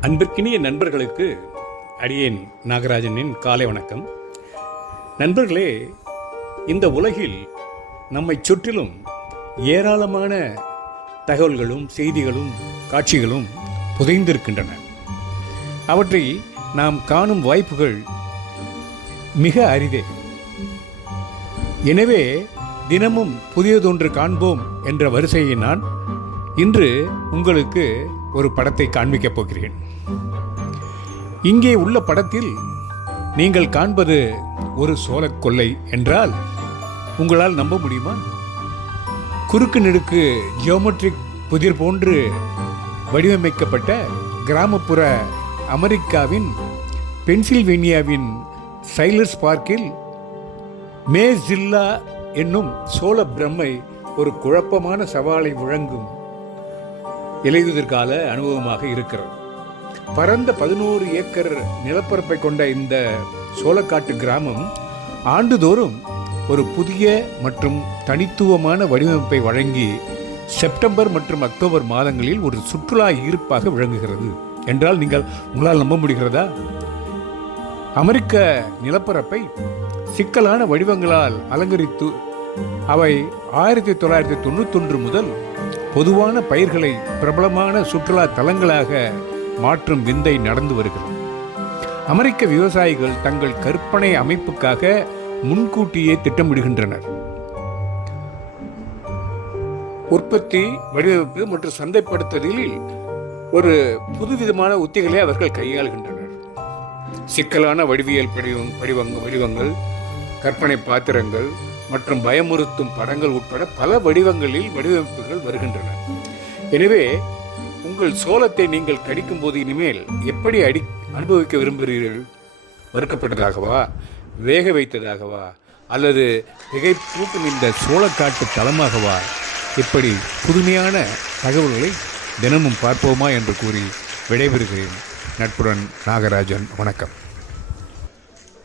அன்பிற்கினிய நண்பர்களுக்கு அடியேன் நாகராஜனின் காலை வணக்கம். நண்பர்களே இந்த உலகில் நம்மை சுற்றிலும் ஏராளமான தகவல்களும் செய்திகளும் காட்சிகளும் புதைந்திருக்கின்றன. அவற்றை நாம் காணும் வாய்ப்புகள் மிக அரிதே. எனவே தினமும் புதியதொன்று காண்போம் என்ற வரிசையை நான் இன்று உங்களுக்கு ஒரு படத்தை காண்பிக்கப் போகிறேன். இங்கே உள்ள படத்தில் நீங்கள் காண்பது ஒரு சோழக் கொல்லை என்றால் உங்களால் நம்ப முடியுமா? குறுக்கு நெடுக்கு ஜியோமெட்ரிக் புதிர் போன்று வடிவமைக்கப்பட்ட கிராமப்புற அமெரிக்காவின் பென்சில்வேனியாவின் சைலர்ஸ் பார்க்கில் மேசில்லா என்னும் சோழ பிரம்மை ஒரு குழப்பமான சவாலை முழங்கும் இலையுதிர்கால அனுபவமாக இருக்கிறது. பரந்த பதினோரு ஏக்கர் நிலப்பரப்பை கொண்ட இந்த சோளக்காட்டு கிராமம் ஆண்டுதோறும் ஒரு புதிய மற்றும் தனித்துவமான வடிவமைப்பை வழங்கி செப்டம்பர் மற்றும் அக்டோபர் மாதங்களில் ஒரு சுற்றுலா ஈர்ப்பாக விளங்குகிறது. என்றால் நீங்கள் உங்களால் நம்ப முடிகிறதா? அமெரிக்க நிலப்பரப்பை சிக்கலான வடிவங்களால் அலங்கரித்து அவை ஆயிரத்தி தொள்ளாயிரத்தி தொண்ணூத்தொன்று முதல் பொதுவான பயிர்களை பிரபலமான சுற்றுலா தலங்களாக மாற்றும் விந்தை நடந்து வருகிறது. அமெரிக்க விவசாயிகள் தங்கள் கற்பனை அமைப்புக்காக முன்கூட்டியே திட்டமிடுகின்றனர். உற்பத்தி வடிவமைப்பு மற்றும் சந்தைப்படுத்துதலில் ஒரு புதுவிதமான உத்திகளை அவர்கள் கையாளுகின்றனர். சிக்கலான வடிவியல் படிவம் வடிவங்க வடிவங்கள் கற்பனை பாத்திரங்கள் மற்றும் பயமுறுத்தும் படங்கள் உட்பட பல வடிவங்களில் வடிவமைப்புகள் வருகின்றன. எனவே உங்கள் சோளத்தை நீங்கள் கடிக்கும் போது இனிமேல் எப்படி அடி அனுபவிக்க விரும்புகிறீர்கள்? வறுக்கப்பட்டதாகவா வேக வைத்ததாகவா? அல்லது திகைப்பூட்டும் இந்த சோளக்காட்டு தளமாகவா? இப்படி புதுமையான தகவல்களை தினமும் பார்ப்போமா என்று கூறி விடைபெறுகிறேன். நட்புடன் நாகராஜன் வணக்கம்.